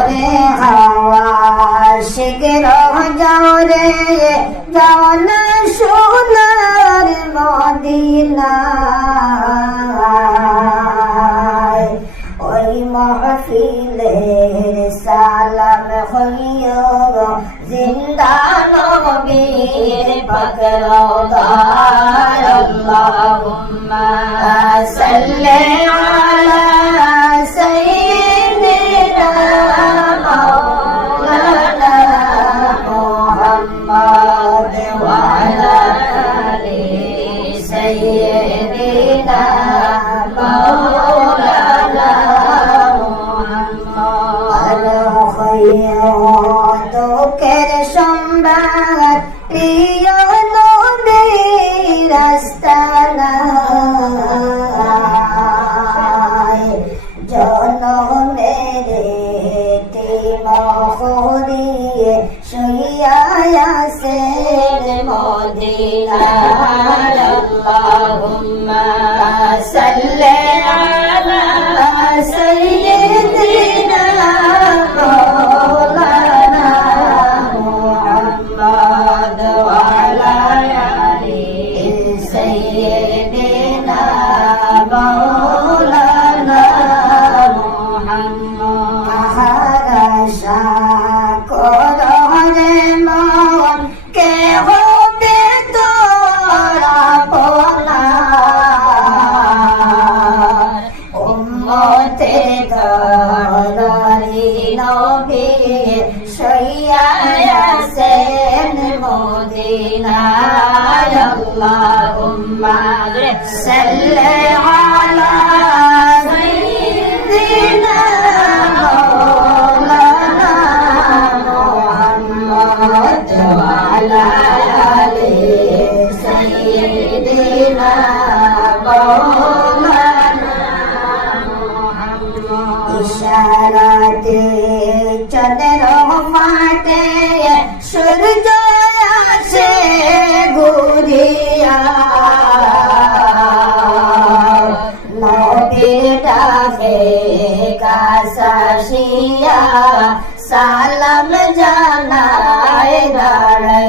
রে হাওয়া শিখর যাও রে যাও না সোনার মদিনা ওই মহফিলে সালাম হইও জিন্দা নবীর পকরো আল্লাহুম্মা সাল্লি আলা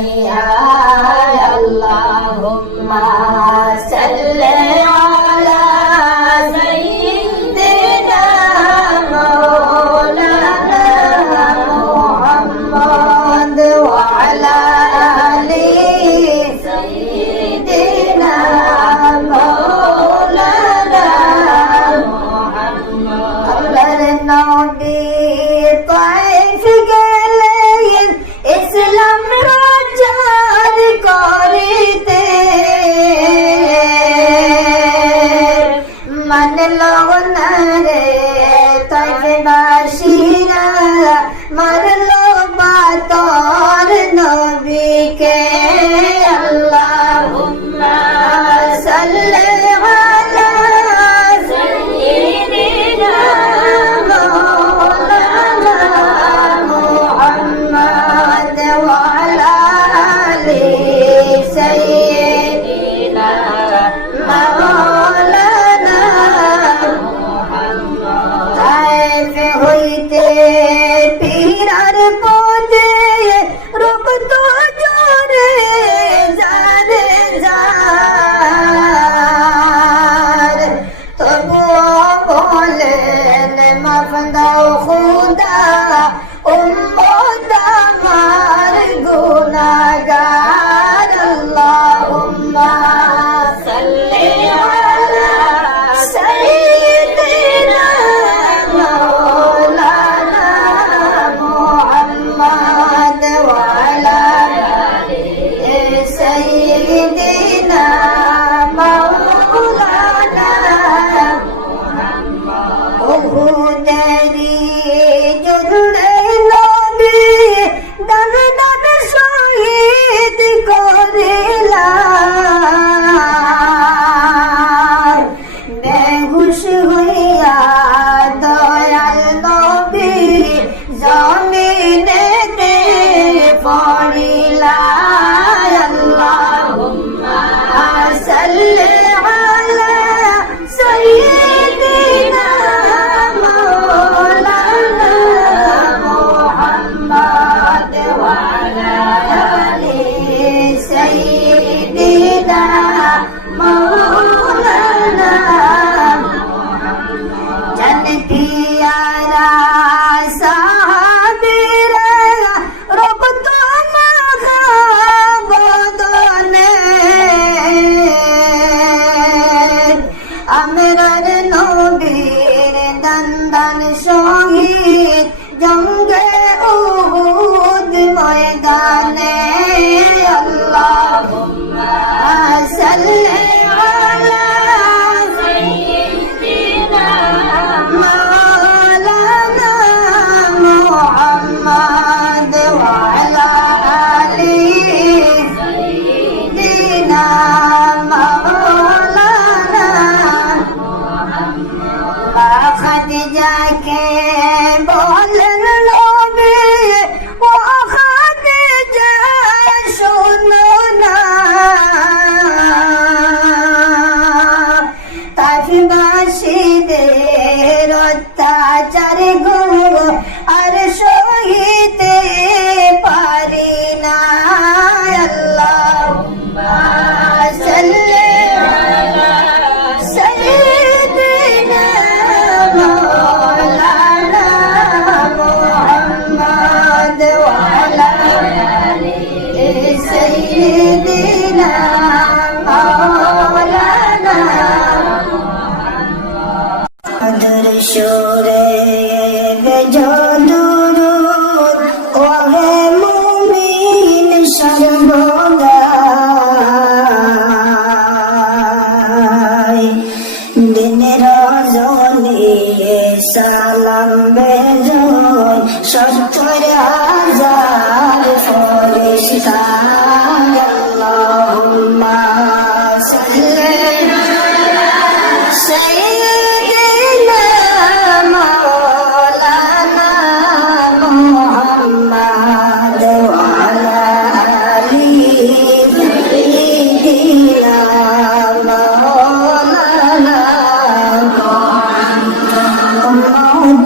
Yeah. Kameranın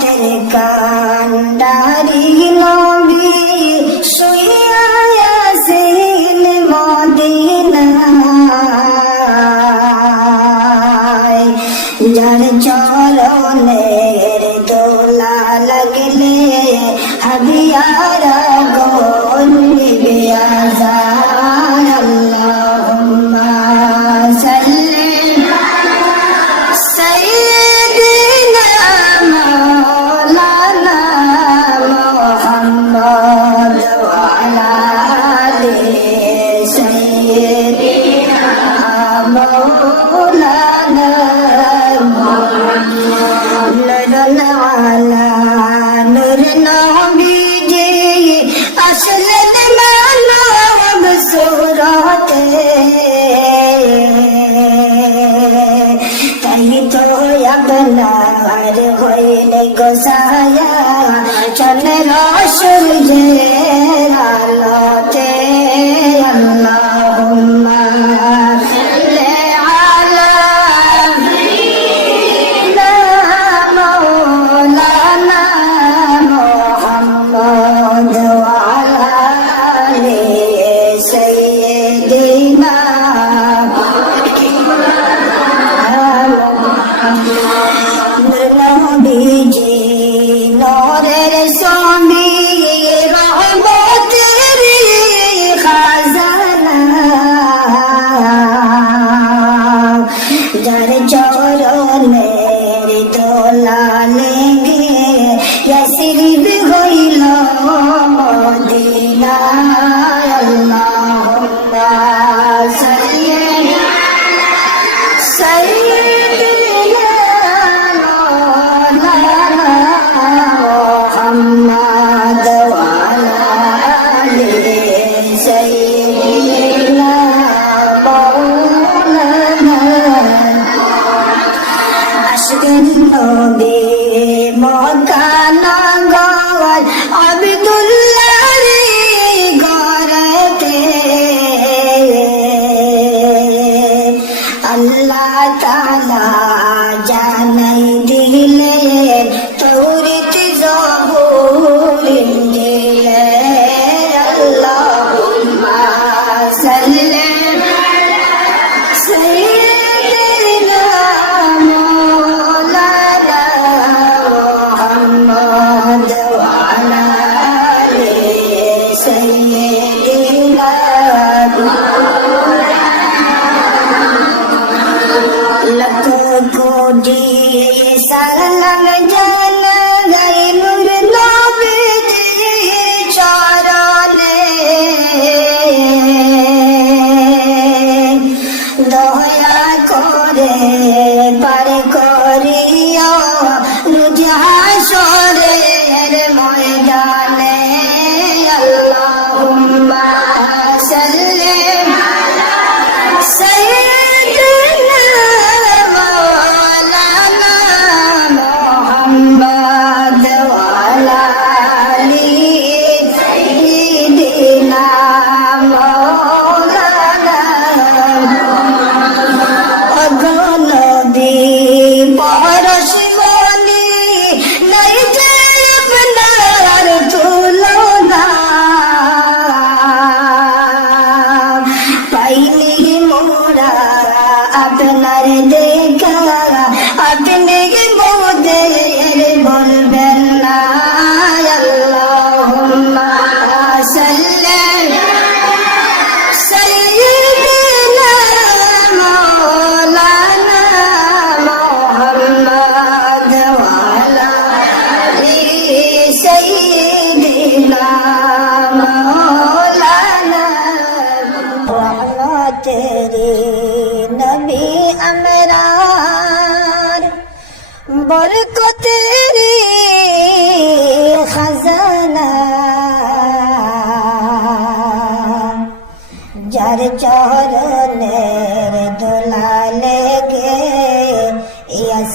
Angelica. yeah. I'm alive.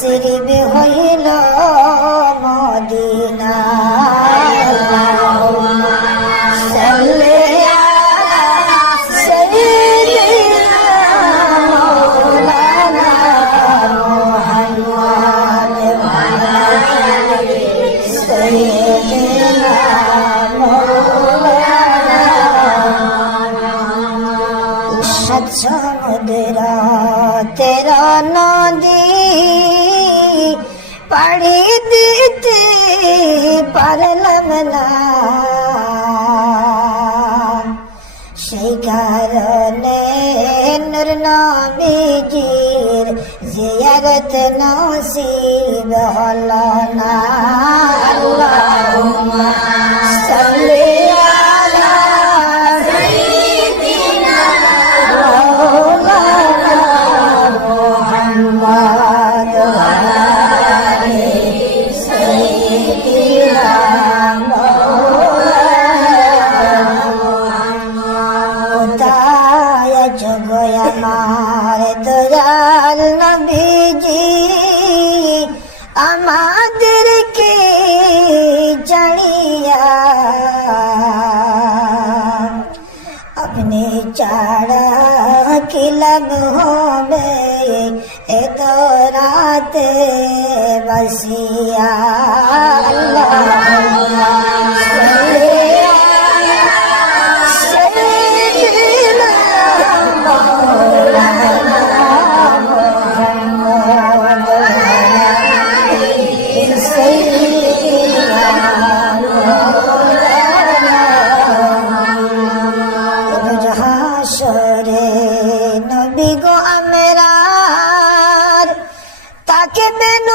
সিরিবে হয়ে সেই কারণে নূর নবীজির জিয়ারত নসিব হল না। আল্লাহুম্মা কব হবে এত রাতে বসিয়া কেঁদেন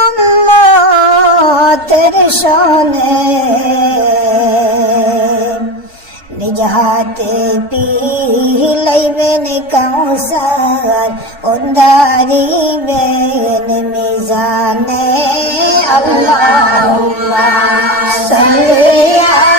তের সনে নিজ হাতে পিলাইবেন কাউসার উন্দারি বেন মিজানে আল্লাহ সাল্লাহ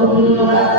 Senhor.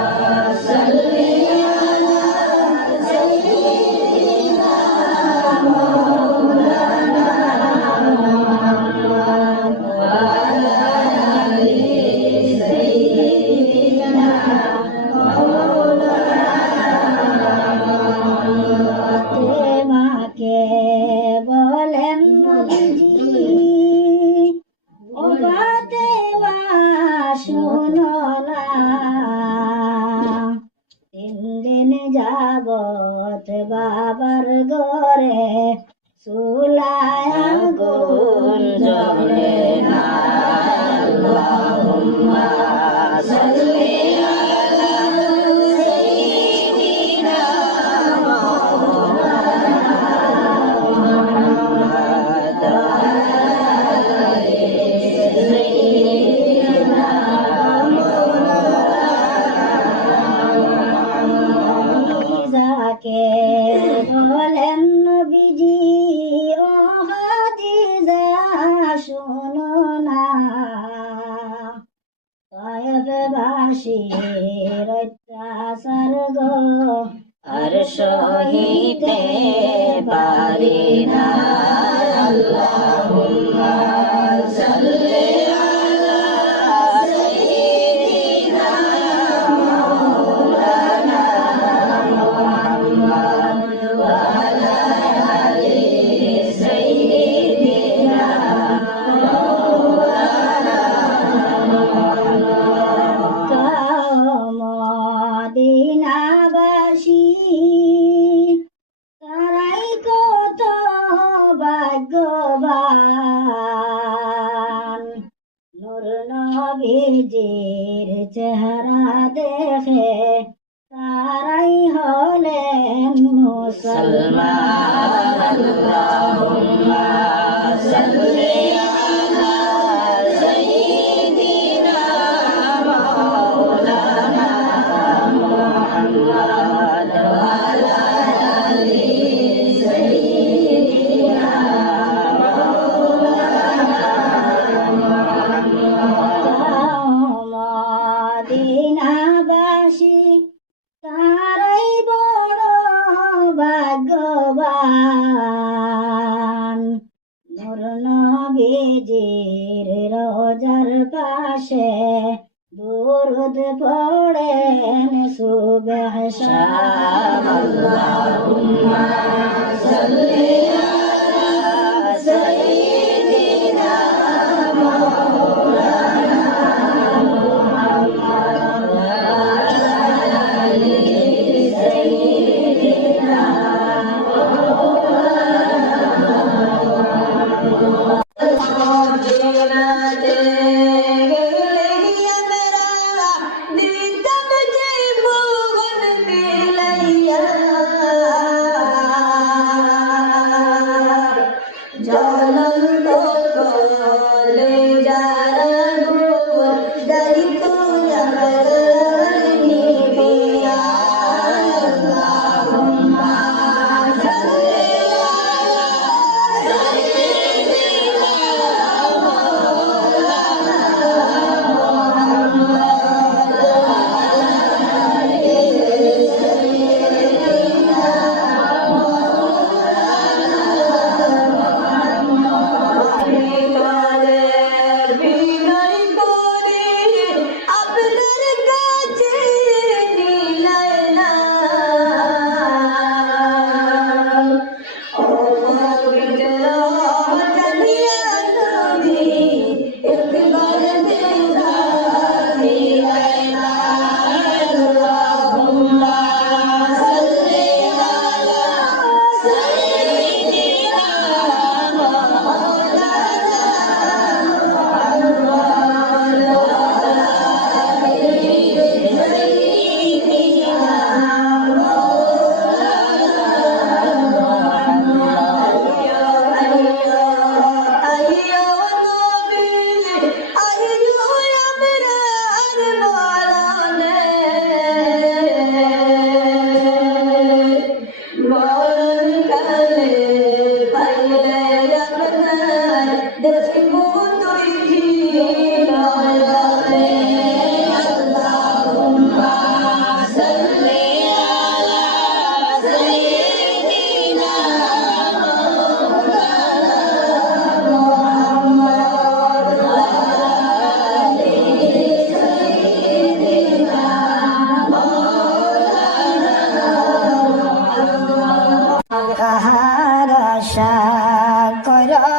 Allahumma salli রোজার পাশে দুরুদ পড়েন সুবহ শাহ আল্লাহুম্মা সাল্লি love.